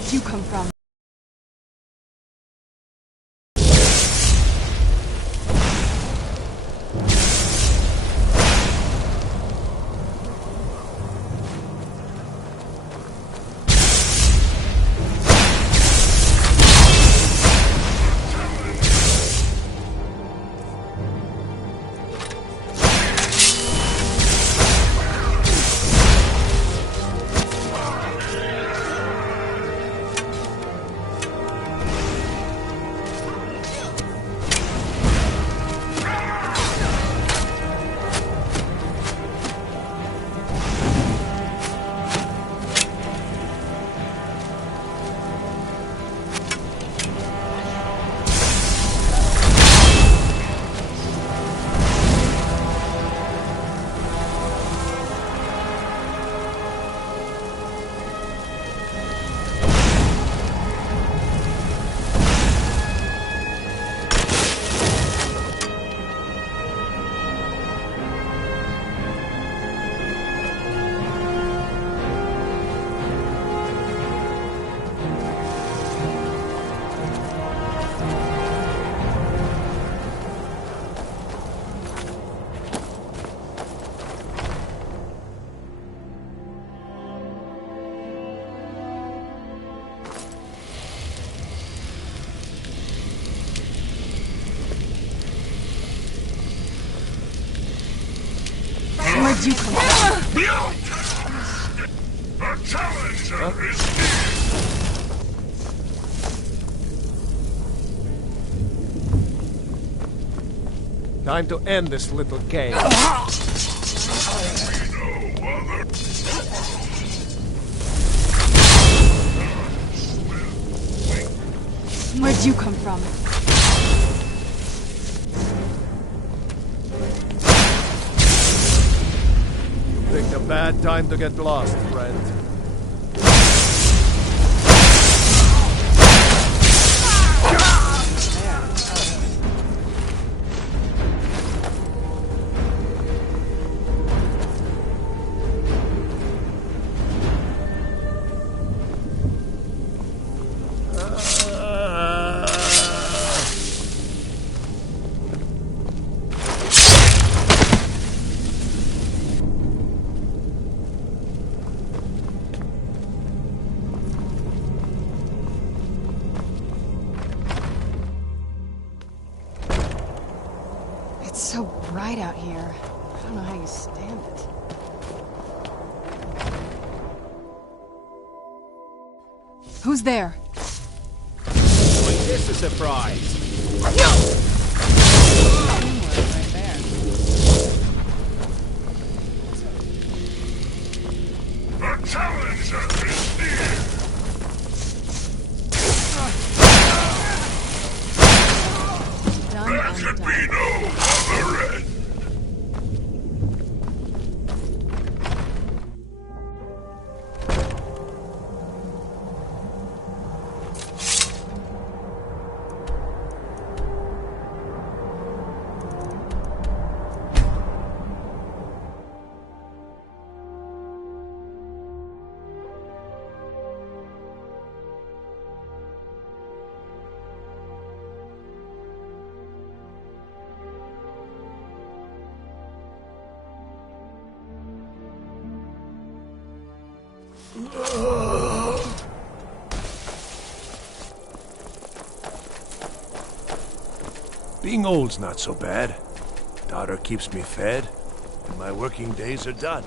Where'd you come from? Where'd you come from? The challenger is here! Time to end this little game. Where'd you come from? Picked a bad time to get lost, friend. It's so bright out here. I don't know how you stand it. Who's there? Well, this is a surprise. The challenger is near! There can be no other end! Being old's not so bad. Daughter keeps me fed, and my working days are done.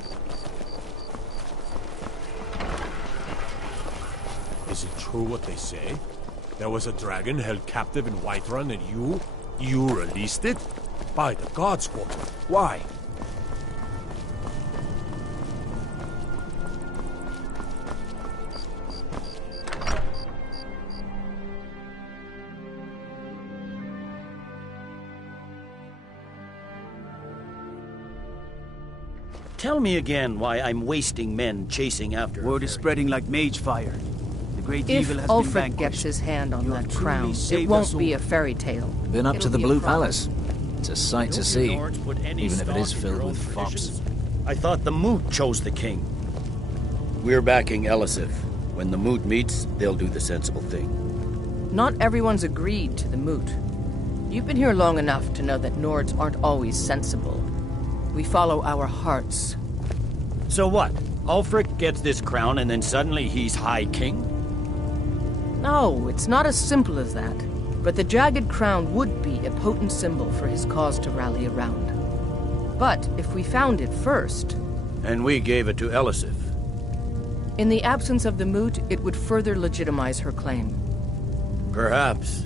Is it true what they say? There was a dragon held captive in Whiterun and you released it? By the gods, woman. Why? Tell me again why I'm wasting men chasing after her. Word is spreading like mage fire. The great If evil has Ulfric been vanquished. gets his hand on You that have truly crown, it saved won't us be all. a fairy tale. Been up to It'll the be a Blue promise. Palace. It's a sight to Don't see, you lords put any even if it stock is in filled your with own fops. traditions? I thought the Moot chose the king. We're backing Elisif. When the moot meets, they'll do the sensible thing. Not everyone's agreed to the moot. You've been here long enough to know that Nords aren't always sensible. We follow our hearts. So what? Ulfric gets this crown and then suddenly he's High King? No, it's not as simple as that. But the Jagged Crown would be a potent symbol for his cause to rally around. But if we found it first... And we gave it to Elisif. In the absence of the moot, it would further legitimize her claim. Perhaps.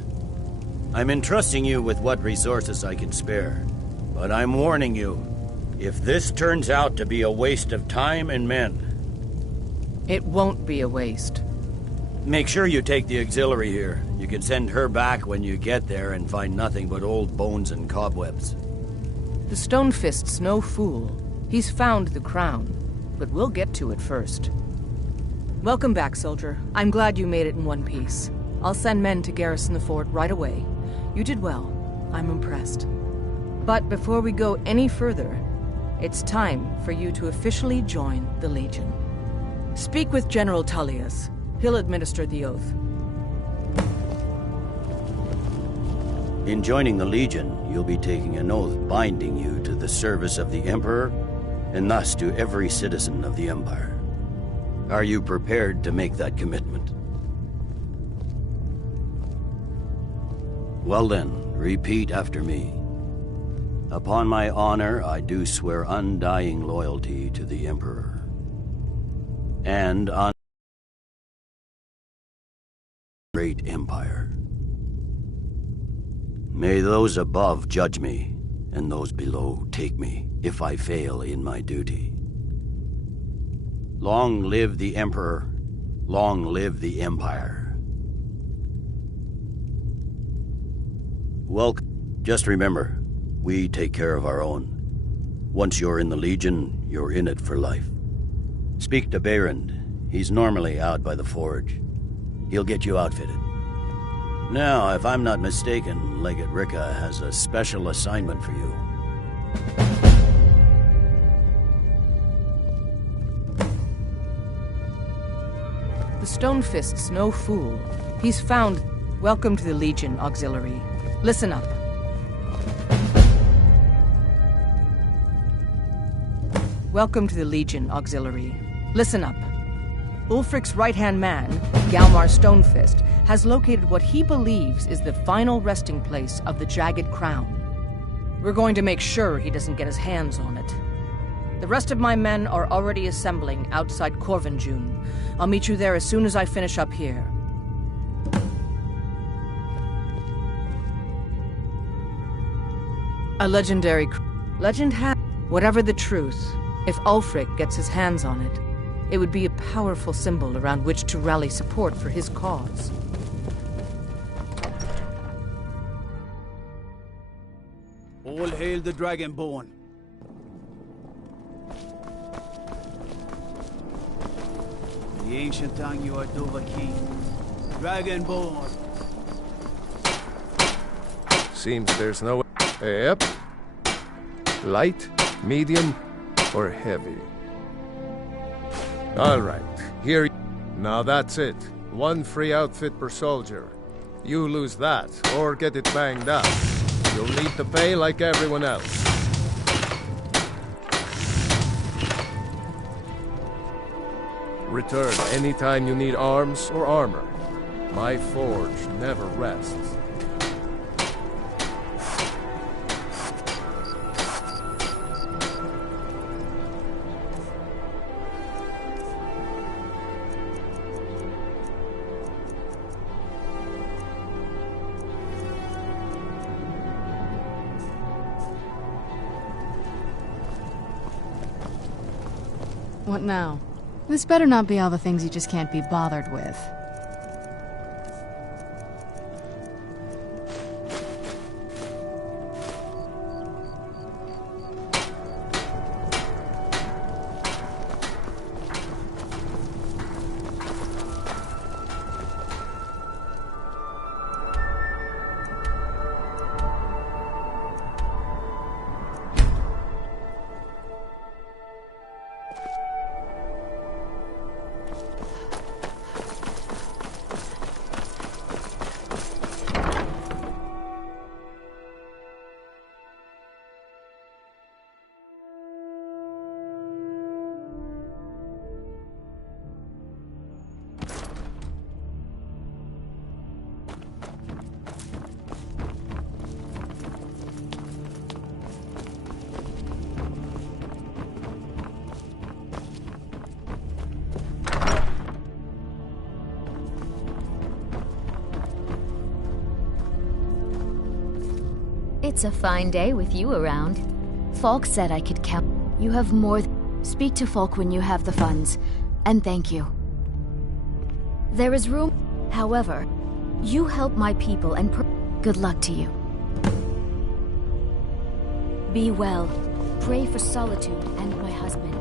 I'm entrusting you with what resources I can spare. But I'm warning you, if this turns out to be a waste of time and men... It won't be a waste. Make sure you take the auxiliary here. You can send her back when you get there and find nothing but old bones and cobwebs. The Stonefist's no fool. He's found the crown, but we'll get to it first. Welcome back, soldier. I'm glad you made it in one piece. I'll send men to garrison the fort right away. You did well. I'm impressed. But before we go any further, it's time for you to officially join the Legion. Speak with General Tullius. He'll administer the oath. In joining the Legion, you'll be taking an oath binding you to the service of the Emperor, and thus to every citizen of the Empire. Are you prepared to make that commitment? Well then, repeat after me. Upon my honor, I do swear undying loyalty to the Emperor. And on great empire. May those above judge me, and those below take me, if I fail in my duty. Long live the Emperor, long live the Empire. Well, just remember, we take care of our own. Once you're in the Legion, you're in it for life. Speak to Behrend. He's normally out by the forge. He'll get you outfitted. Now, if I'm not mistaken, Legate Ricka has a special assignment for you. The Stonefist's no fool. He's found... Welcome to the Legion, Auxiliary. Listen up. Welcome to the Legion, Auxiliary. Listen up. Ulfric's right-hand man, Galmar Stonefist, has located what he believes is the final resting place of the Jagged Crown. We're going to make sure he doesn't get his hands on it. The rest of my men are already assembling outside Corvinjune. I'll meet you there as soon as I finish up here. A legendary... Legend has... Whatever the truth, if Ulfric gets his hands on it, it would be a powerful symbol around which to rally support for his cause. All hail the Dragonborn. The ancient tongue you are Dovahkiin. Dragonborn. Seems there's no... Yep. Light, medium, or heavy. All right, here... Now that's it. One free outfit per soldier. You lose that, or get it banged up. You'll need to pay like everyone else. Return anytime you need arms or armor. My forge never rests. What now? This better not be all the things you just can't be bothered with. It's a fine day with you around. Falk said I could count. You have more. Speak to Falk when you have the funds, and thank you. There is room. However, you help my people and good luck to you. Be well. Pray for Solitude and my husband.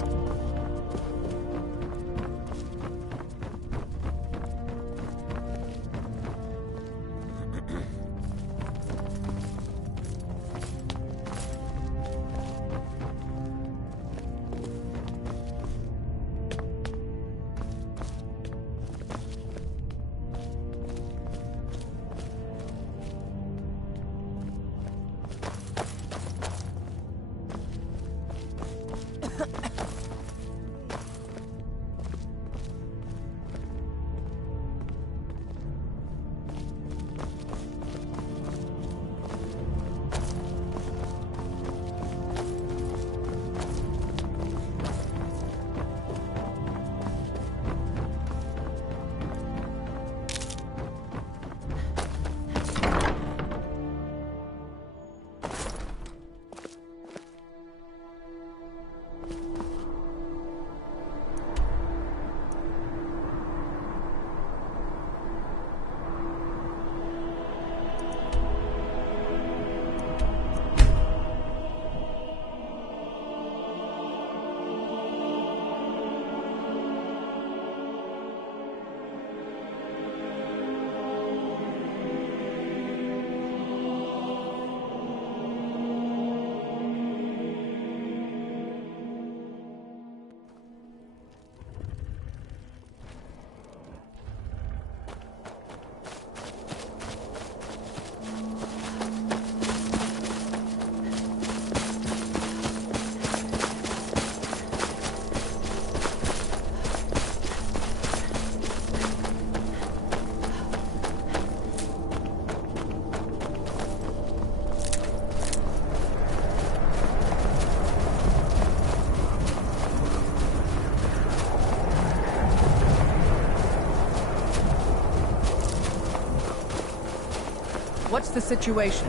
What's the situation?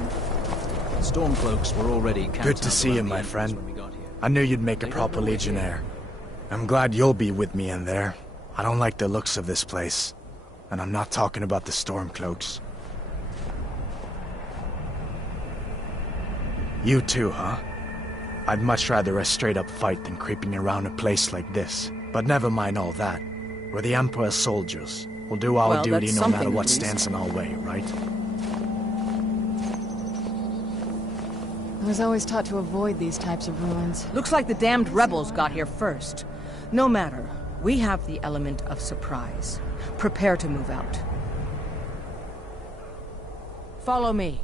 Stormcloaks were already camped Good to out see you, around the my entrance friend. when we got here. I knew you'd make a They proper don't know we're legionnaire. I'm glad you'll be with me in there. I don't like the looks of this place. And I'm not talking about the Stormcloaks. You too, huh? I'd much rather a straight-up fight than creeping around a place like this. But never mind all that. We're the Emperor's soldiers. We'll do our Well, duty that's no matter something, what at least. stands in our way, right? I was always taught to avoid these types of ruins. Looks like the damned rebels got here first. No matter, we have the element of surprise. Prepare to move out. Follow me.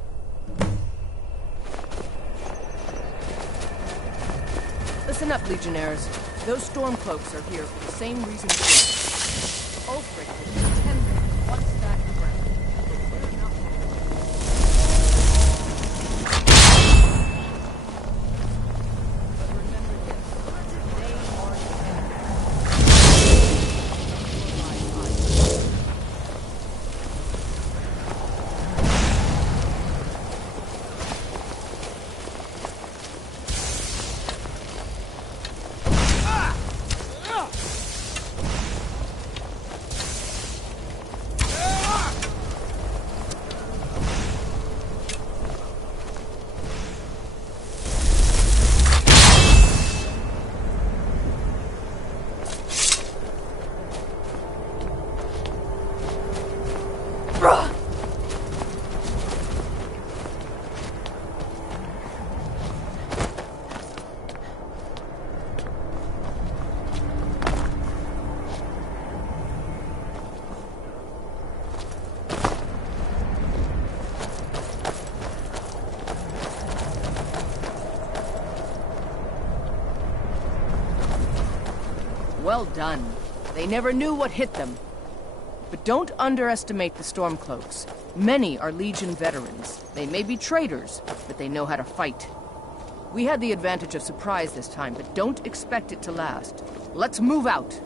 Listen up, Legionnaires. Those Stormcloaks are here for the same reason we are. Ulfric will contend them once back in the ground. But we're not. But remember this. They are the enemy. Well done. They never knew what hit them. But don't underestimate the Stormcloaks. Many are Legion veterans. They may be traitors, but they know how to fight. We had the advantage of surprise this time, but don't expect it to last. Let's move out.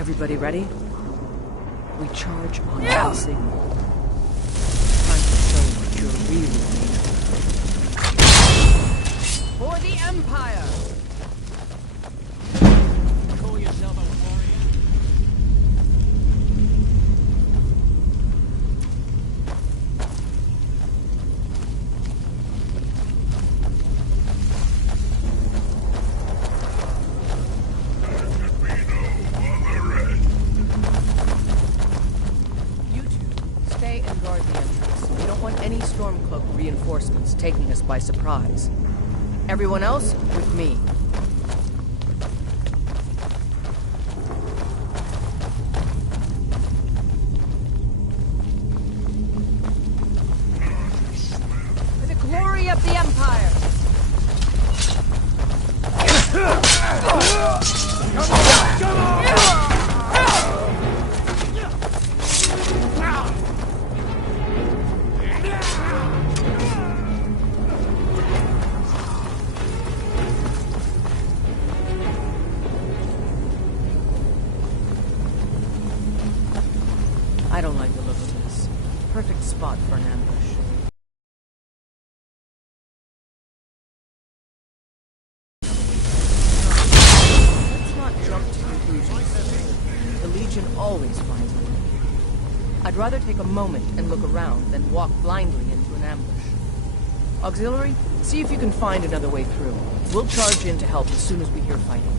Everybody ready? We charge on one signal. Time to show what you're really made of. For the Empire! Call yourself a warrior? You two, stay and guard the entrance. We don't want any Stormcloak reinforcements taking us by surprise. Everyone else, with me. For the glory of the Empire! I don't like the look of this. Perfect spot for an ambush. Let's not jump to conclusions. The Legion always finds a way. I'd rather take a moment and look around than walk blindly into an ambush. Auxiliary, see if you can find another way through. We'll charge in to help as soon as we hear fighting.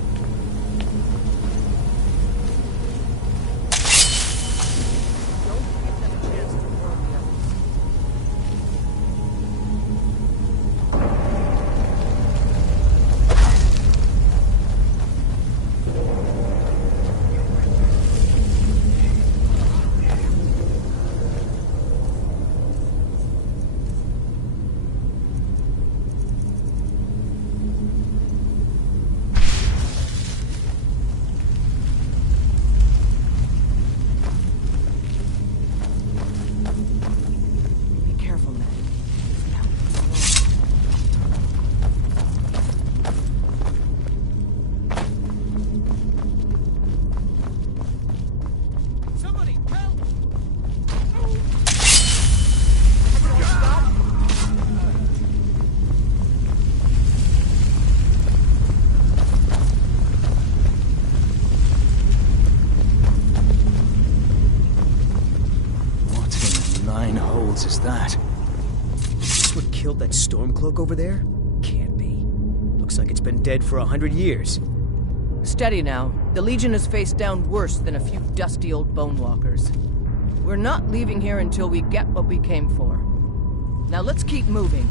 Is that? Is this what killed that Stormcloak over there? Can't be. Looks like it's been dead for 100 years. Steady now. The Legion is faced down worse than a few dusty old bonewalkers. We're not leaving here until we get what we came for. Now let's keep moving.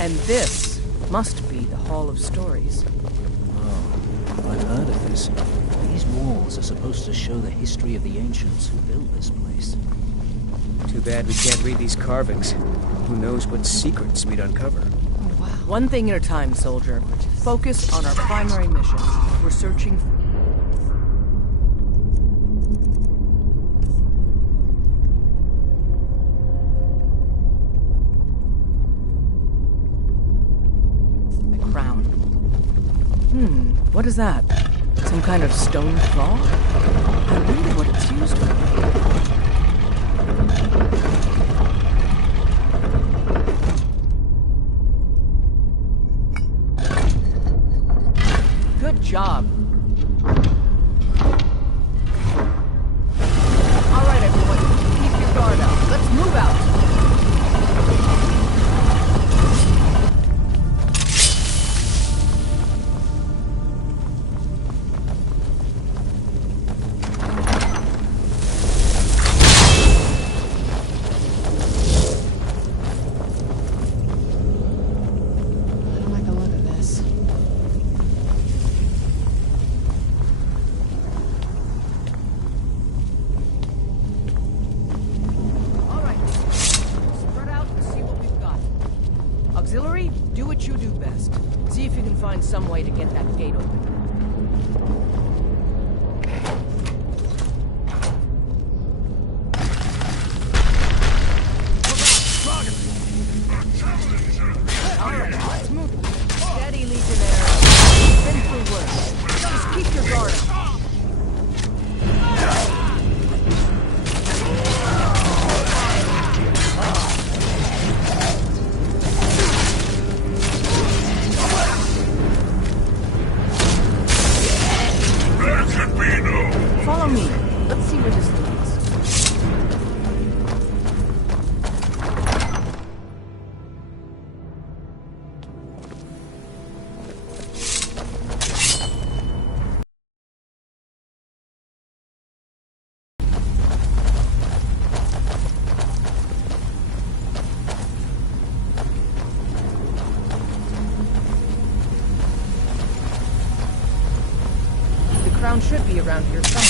And this must be the Hall of Stories. Oh, I've heard of this. These walls are supposed to show the history of the ancients who built this place. Too bad we can't read these carvings. Who knows what secrets we'd uncover. Wow. One thing at a time, soldier. Focus on our primary mission. We're searching for... crown. What is that? Some kind of stone claw? I wonder what it's used for. Good job. All right, everyone. Keep your guard up. Let's move out. Auxiliary, do what you do best. See if you can find some way to get that gate open. Alright, let's move. Steady, Legionnaire. You've been through worse. Just keep your guard up. Follow me. Let's see where this leads. The crown should be around here somewhere.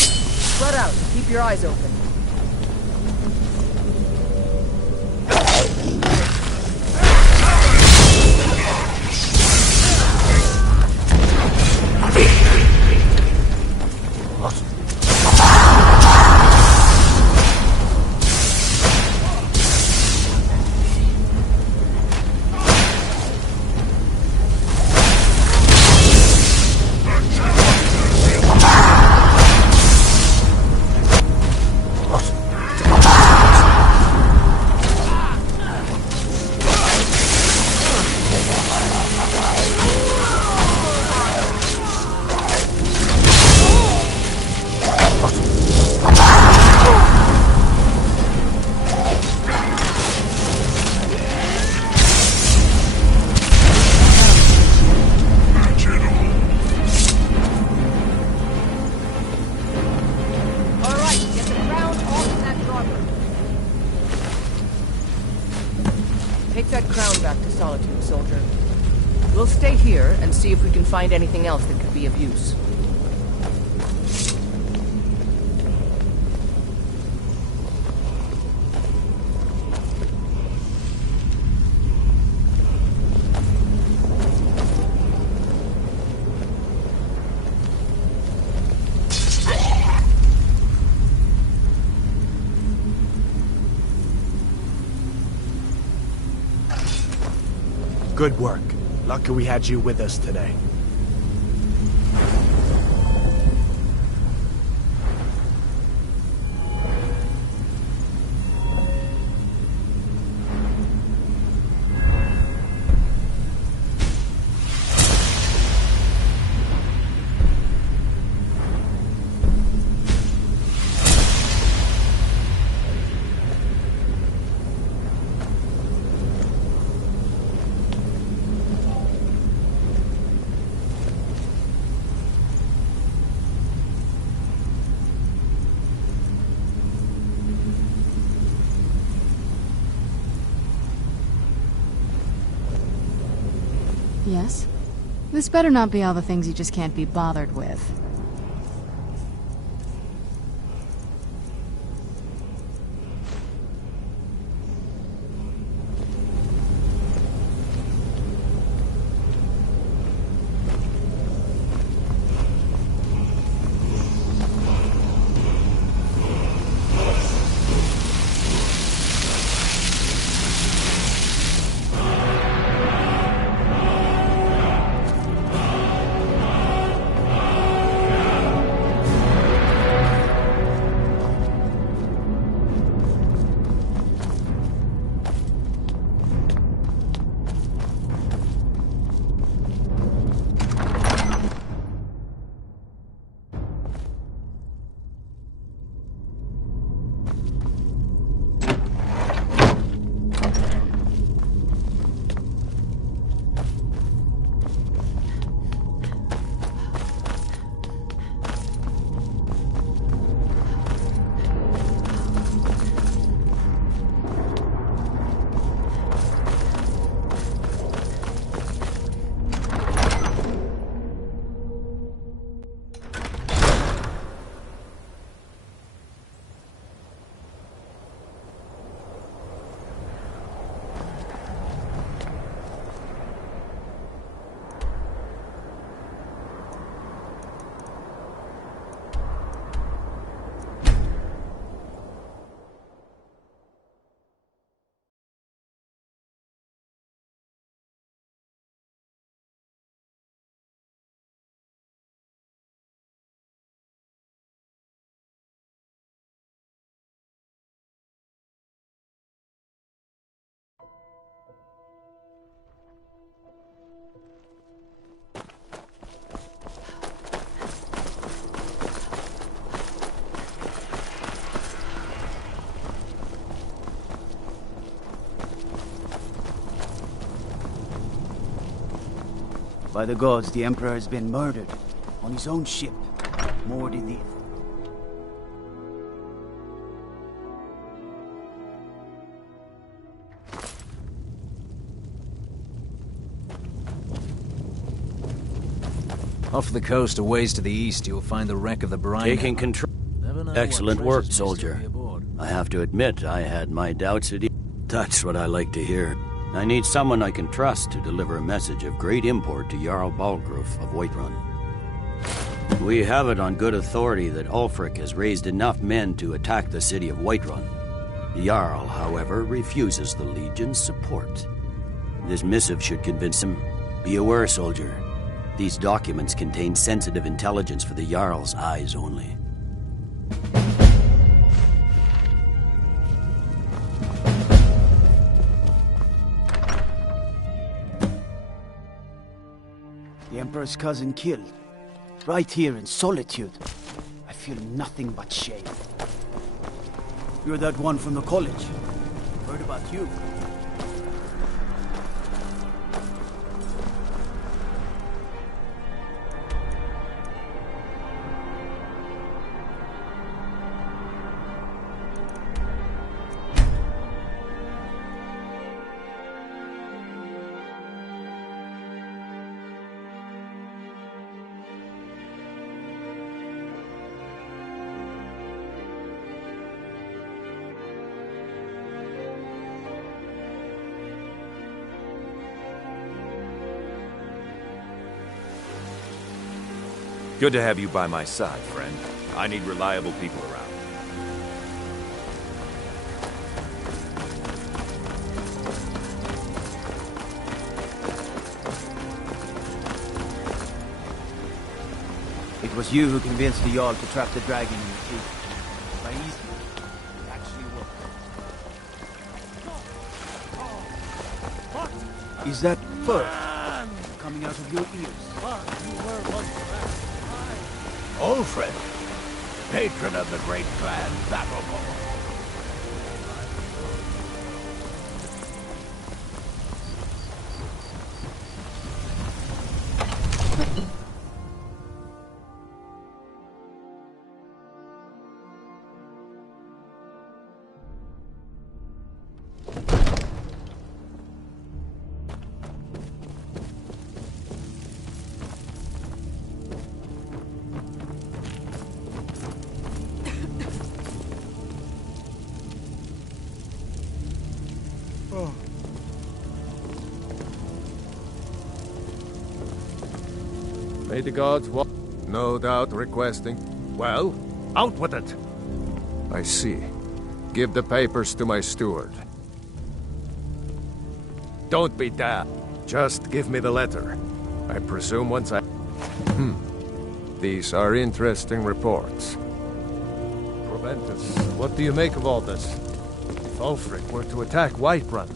Spread out and keep your eyes open. Take that crown back to Solitude, soldier. We'll stay here and see if we can find anything else that could be of use. Good work. Lucky we had you with us today. Yes? This better not be all the things you just can't be bothered with. By the gods, the Emperor has been murdered. On his own ship. More than the... Off the coast, a ways to the east, you'll find the wreck of the brine. Taking control. Excellent work, soldier. I have to admit, I had my doubts at That's what I like to hear. I need someone I can trust to deliver a message of great import to Jarl Balgruf of Whiterun. We have it on good authority that Ulfric has raised enough men to attack the city of Whiterun. The Jarl, however, refuses the Legion's support. This missive should convince him. Be aware, soldier. These documents contain sensitive intelligence for the Jarl's eyes only. The Emperor's cousin killed. Right here in solitude. I feel nothing but shame. You're that one from the college. Heard about you. Good to have you by my side, friend. I need reliable people around. It was you who convinced the Jarl to trap the dragon in the cave. By easy, it actually worked. Is that fur coming out of your ears? Ulfric, patron of the great clan Battlemore. May the gods no doubt requesting. Well, out with it! I see. Give the papers to my steward. Don't be daft. Just give me the letter. I presume once I... These are interesting reports. Proventus, what do you make of all this? If Ulfric were to attack Whiterun...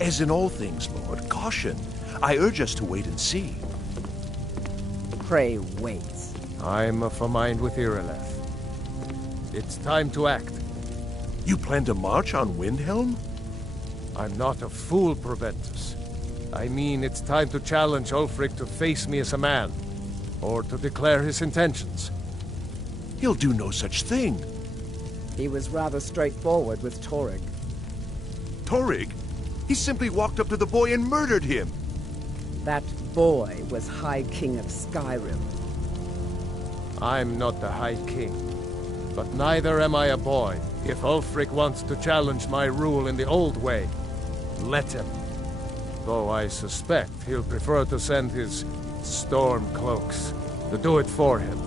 As in all things, Lord, caution. I urge us to wait and see. Pray wait. I'm of a mind with Irileth. It's time to act. You plan to march on Windhelm? I'm not a fool, Proventus. I mean, it's time to challenge Ulfric to face me as a man. Or to declare his intentions. He'll do no such thing. He was rather straightforward with Torrig. Torrig? He simply walked up to the boy and murdered him. That boy was High King of Skyrim. I'm not the High King. But neither am I a boy. If Ulfric wants to challenge my rule in the old way, let him. Though I suspect he'll prefer to send his storm cloaks to do it for him.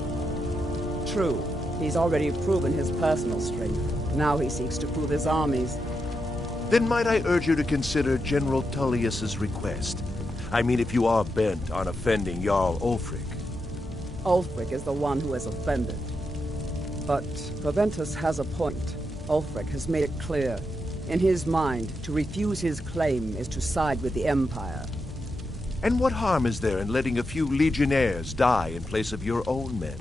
True. He's already proven his personal strength. Now he seeks to prove his armies. Then might I urge you to consider General Tullius's request? I mean, if you are bent on offending Jarl Ulfric. Ulfric is the one who has offended. But Proventus has a point. Ulfric has made it clear. In his mind, to refuse his claim is to side with the Empire. And what harm is there in letting a few legionnaires die in place of your own men?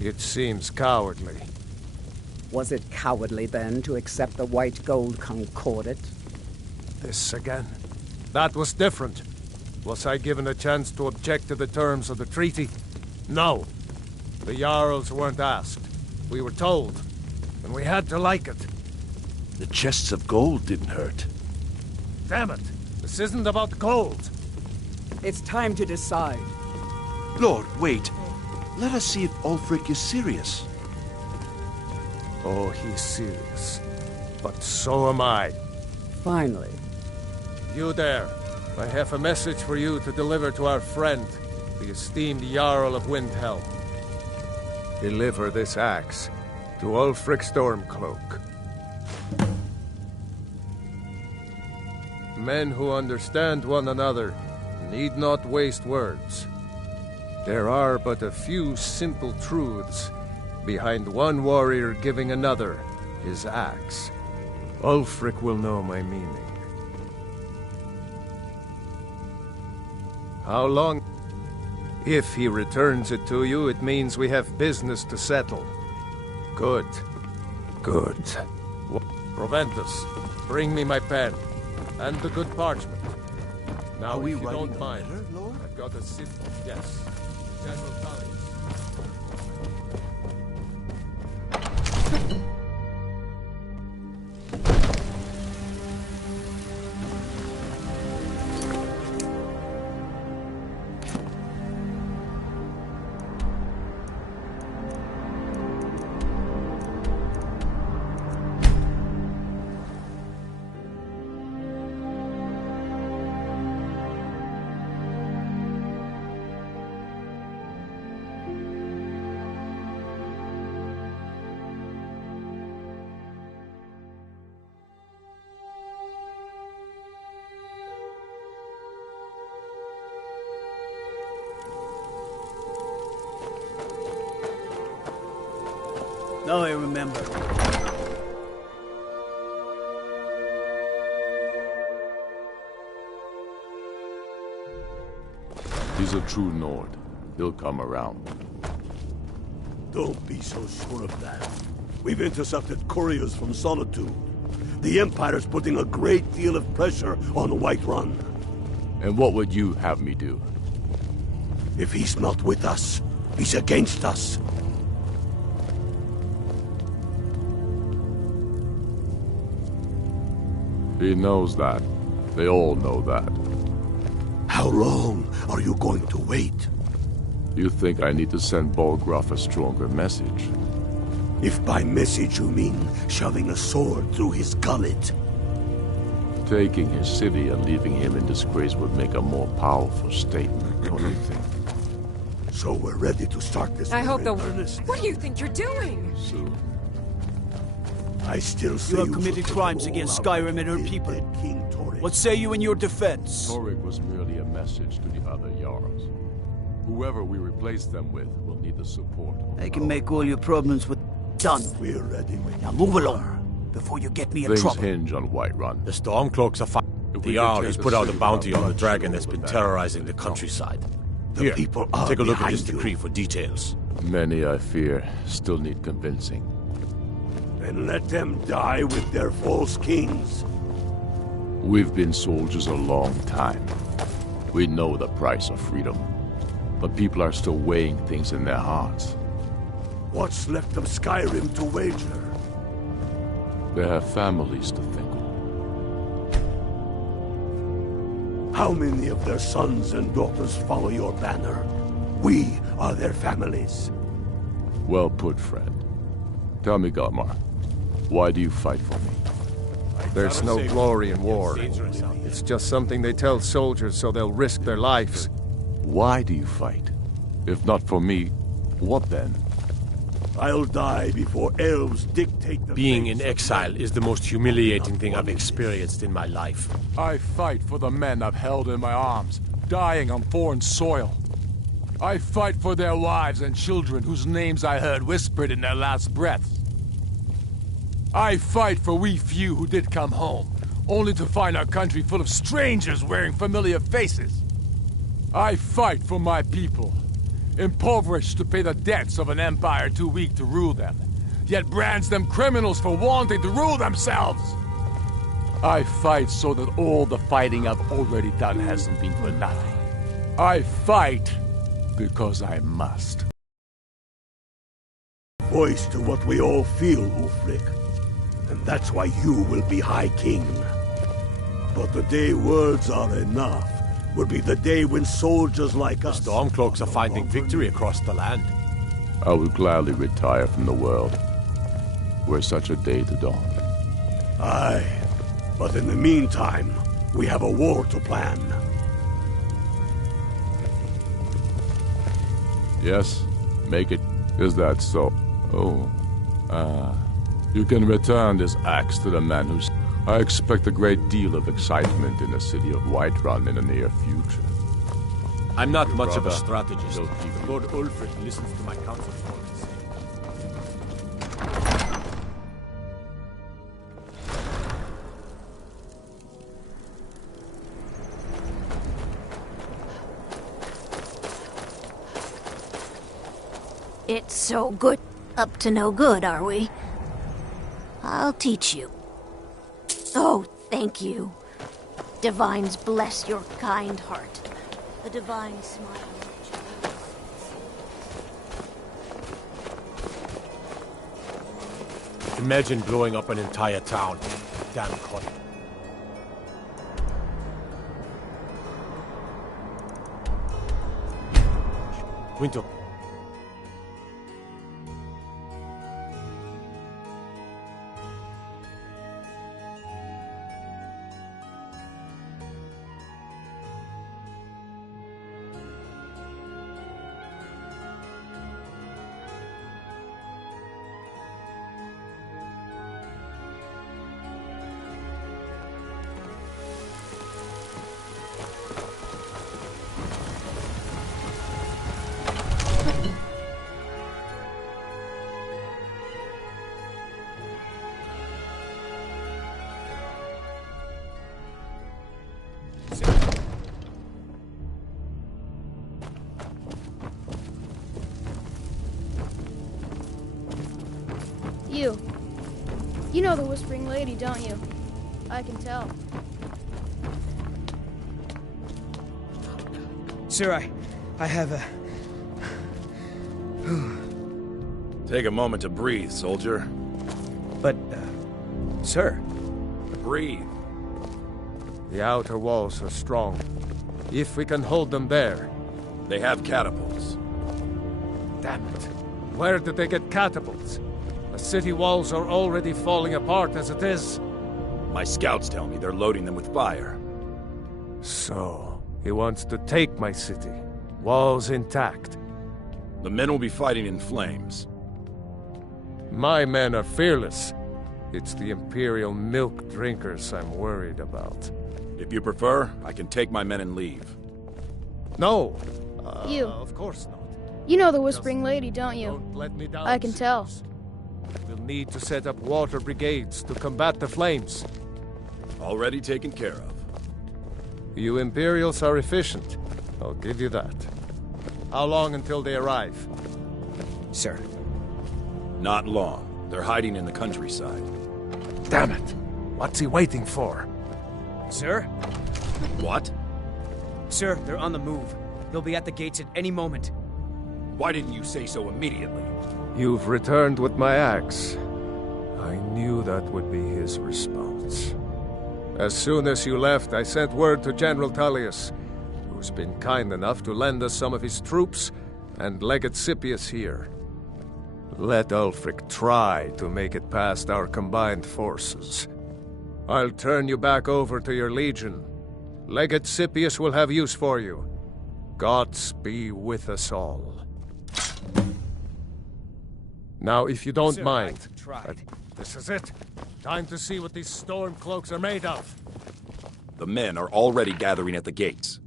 It seems cowardly. Was it cowardly, then, to accept the white gold concordat? This again. That was different. Was I given a chance to object to the terms of the treaty? No. The Jarls weren't asked. We were told, and we had to like it. The chests of gold didn't hurt. Damn it! This isn't about gold! It's time to decide. Lord, wait. Let us see if Ulfric is serious. Oh, he's serious. But so am I. Finally. You there. I have a message for you to deliver to our friend, the esteemed Jarl of Windhelm. Deliver this axe to Ulfric Stormcloak. Men who understand one another need not waste words. There are but a few simple truths behind one warrior giving another his axe. Ulfric will know my meaning. How long? If he returns it to you, it means we have business to settle. Good. Good. Proventus, bring me my pen. And the good parchment. Now, if you don't mind, I've got a sift. Yes. General Tullius. Now I remember. He's a true Nord. He'll come around. Don't be so sure of that. We've intercepted couriers from Solitude. The Empire's putting a great deal of pressure on Whiterun. And what would you have me do? If he's not with us, he's against us. He knows that. They all know that. How long are you going to wait? You think I need to send Bolgraf a stronger message? If by message you mean shoving a sword through his gullet. Taking his city and leaving him in disgrace would make a more powerful statement, don't you think? So we're ready to start this. I hope the... What do you think you're doing? Soon. I still say you have committed crimes against Skyrim and her people. What say you in your defense? Torrik was merely a message to the other Jarls. Whoever we replace them with will need the support. I can make all your problems with... Done. We're ready. Now move along, before you get me in Things trouble. hinge on Whiterun. The Stormcloaks are fine. The Jarl has put out a bounty on the dragon that's been terrorizing the countryside. Here, people are take a look at this behind you. decree for details. Many, I fear, still need convincing. Then let them die with their false kings. We've been soldiers a long time. We know the price of freedom. But people are still weighing things in their hearts. What's left of Skyrim to wager? They have families to think of. How many of their sons and daughters follow your banner? We are their families. Well put, friend. Tell me, Galmar, why do you fight for me? There's no glory in war. It's just something they tell soldiers so they'll risk their lives. Why do you fight? If not for me, what then? I'll die before elves dictate the Being in exile is the most humiliating thing I've experienced in my life. I fight for the men I've held in my arms, dying on foreign soil. I fight for their wives and children whose names I heard whispered in their last breaths. I fight for we few who did come home, only to find our country full of strangers wearing familiar faces. I fight for my people, impoverished to pay the debts of an empire too weak to rule them, yet brands them criminals for wanting to rule themselves. I fight so that all the fighting I've already done hasn't been for nothing. I fight because I must. Voice to what we all feel, Ulfric. And that's why you will be High King. But the day words are enough will be the day when soldiers like us... The Stormcloaks are finding victory across the land. I would gladly retire from the world, were such a day to dawn. Aye, but in the meantime, we have a war to plan. Yes, make it. Is that so? Oh, you can return this axe to the man who's... I expect a great deal of excitement in the city of Whiterun in the near future. I'm not Your much of a brother strategist. will keep Lord Ulfric listens to my counsel for it. It's so good. Up to no good, are we? I'll teach you. Oh, thank you. Divines bless your kind heart. The divine smile. Imagine blowing up an entire town. Damn cut. Quinto. You know the Whispering Lady, don't you? I can tell. Sir, I have a... Take a moment to breathe, soldier. But, sir... Breathe. The outer walls are strong. If we can hold them there... They have catapults. Damn it. Where did they get catapults? The city walls are already falling apart as it is. My scouts tell me they're loading them with fire. So, he wants to take my city. Walls intact. The men will be fighting in flames. My men are fearless. It's the Imperial milk drinkers I'm worried about. If you prefer, I can take my men and leave. No! You. Of course not. You know the Whispering Lady, don't you? Don't let me down. I can tell. We'll need to set up water brigades to combat the flames. Already taken care of. You Imperials are efficient. I'll give you that. How long until they arrive? Sir. Not long. They're hiding in the countryside. Damn it! What's he waiting for? Sir? What? Sir, they're on the move. They'll be at the gates at any moment. Why didn't you say so immediately? You've returned with my axe. I knew that would be his response. As soon as you left, I sent word to General Tullius, who's been kind enough to lend us some of his troops, and Legate Scipius here. Let Ulfric try to make it past our combined forces. I'll turn you back over to your legion. Legate Scipius will have use for you. Gods be with us all. Now, if you don't mind, this is it. Time to see what these storm cloaks are made of. The men are already gathering at the gates.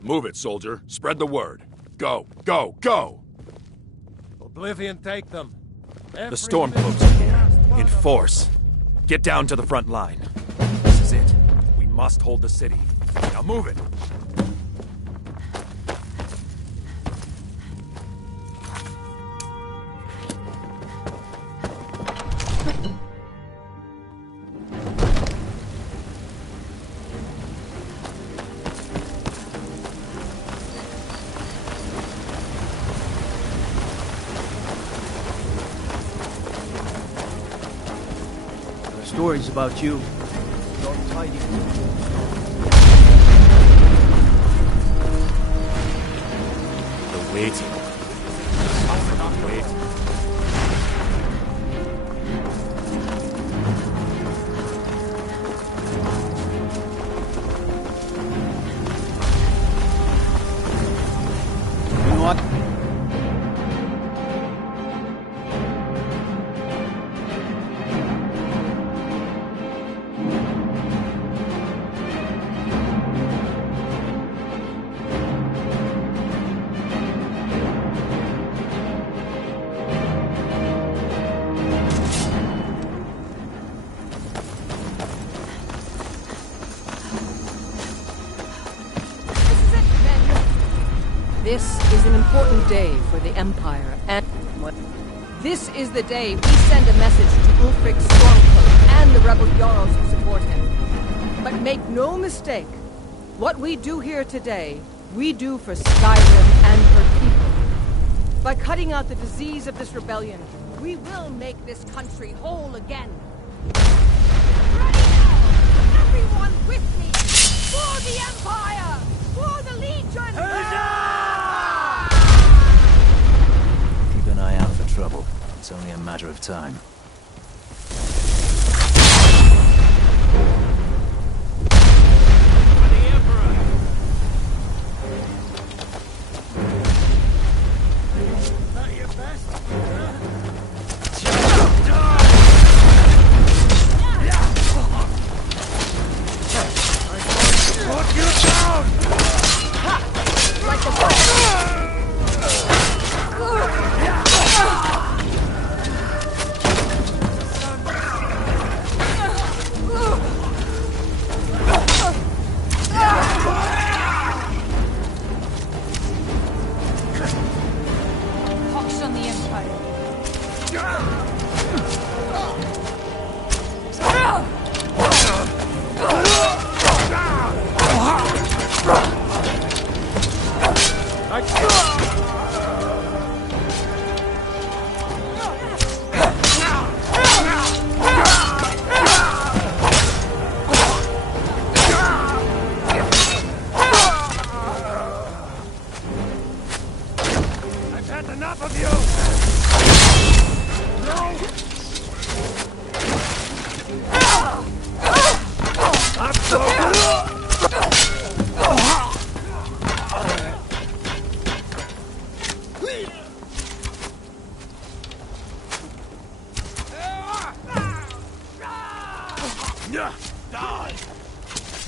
Move it, soldier. Spread the word. Go, go, go! Oblivion take them. The Stormcloaks are here, in force. Get down to the front line. This is it. We must hold the city. Now move it! Stories about you. Don't tidy. The waiting. Must not wait. You know what? This is an important day for the Empire, and this is the day we send a message to Ulfric Stormcloak and the rebel Jarls who support him. But make no mistake, what we do here today, we do for Skyrim and her people. By cutting out the disease of this rebellion, we will make this country whole again. Ready now! Everyone with me! For the Empire! For the Legion! Keep an eye out for trouble. It's only a matter of time.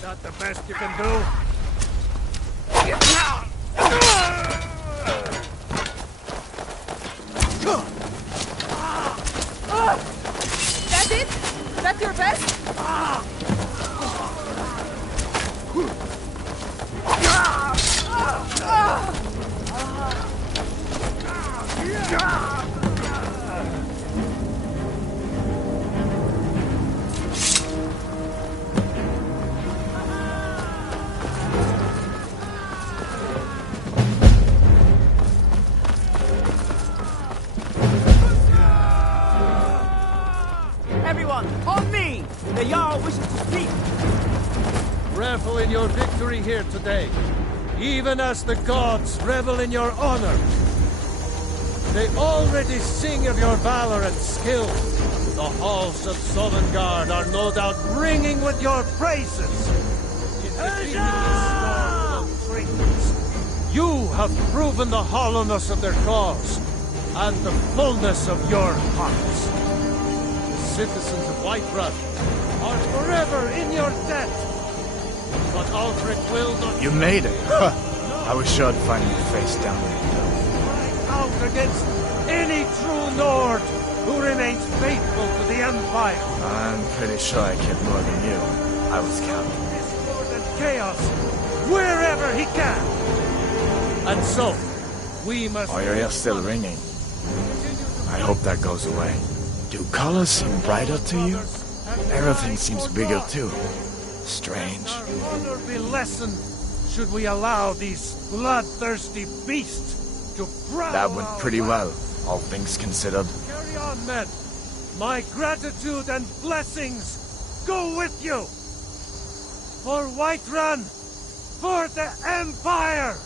Not the best you can do. That's it? That's your best? Everyone, on me! The Jarl wishes to speak! Revel in your victory here today, even as the gods revel in your honor. They already sing of your valor and skill. The halls of Sovngarde are no doubt ringing with your praises. In defeating the storm of traitors, you have proven the hollowness of their cause and the fullness of your hearts. The citizens of Whiterun are forever in your debt. But Ulfric will not... You made it! I was sure to find you face down in the hill. Out against any true Nord who remains faithful to the Empire. I'm pretty sure I killed more than you. I was counting. Discord and chaos wherever he can. And so, we must... Oh, your ear's still ringing. I hope that goes away. Do colors seem brighter to you? Everything seems bigger too. Strange. Our honor be lessened should we allow these bloodthirsty beasts to prowl. That went pretty well, all things considered. Carry on, men. My gratitude and blessings go with you! For Whiterun! For the Empire!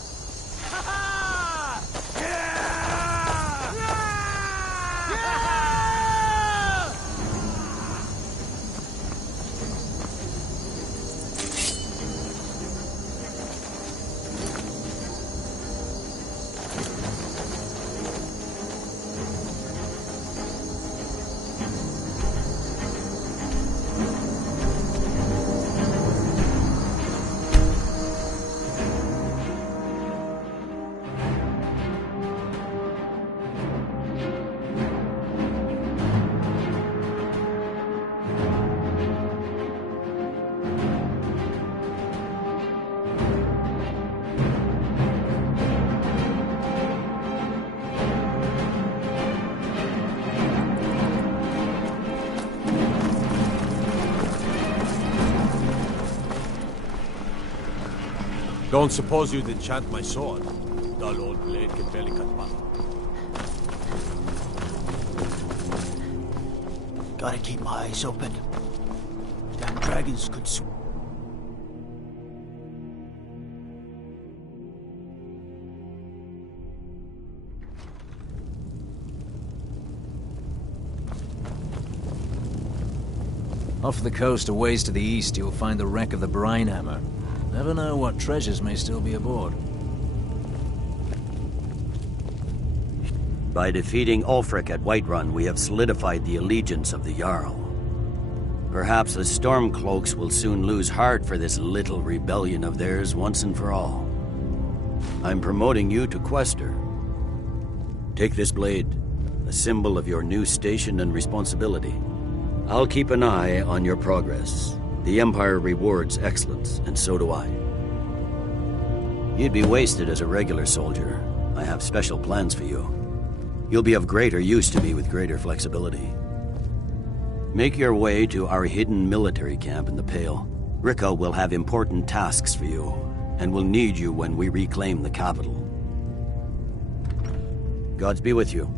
Don't suppose you'd enchant my sword? Dull old blade can barely cut butter. Gotta keep my eyes open. Damn dragons could swim. Off the coast, a ways to the east, you'll find the wreck of the Brine Hammer. Never know what treasures may still be aboard. By defeating Ulfric at Whiterun, we have solidified the allegiance of the Jarl. Perhaps the Stormcloaks will soon lose heart for this little rebellion of theirs once and for all. I'm promoting you to Quester. Take this blade, a symbol of your new station and responsibility. I'll keep an eye on your progress. The Empire rewards excellence, and so do I. You'd be wasted as a regular soldier. I have special plans for you. You'll be of greater use to me with greater flexibility. Make your way to our hidden military camp in the Pale. Rikke will have important tasks for you, and will need you when we reclaim the capital. Gods be with you.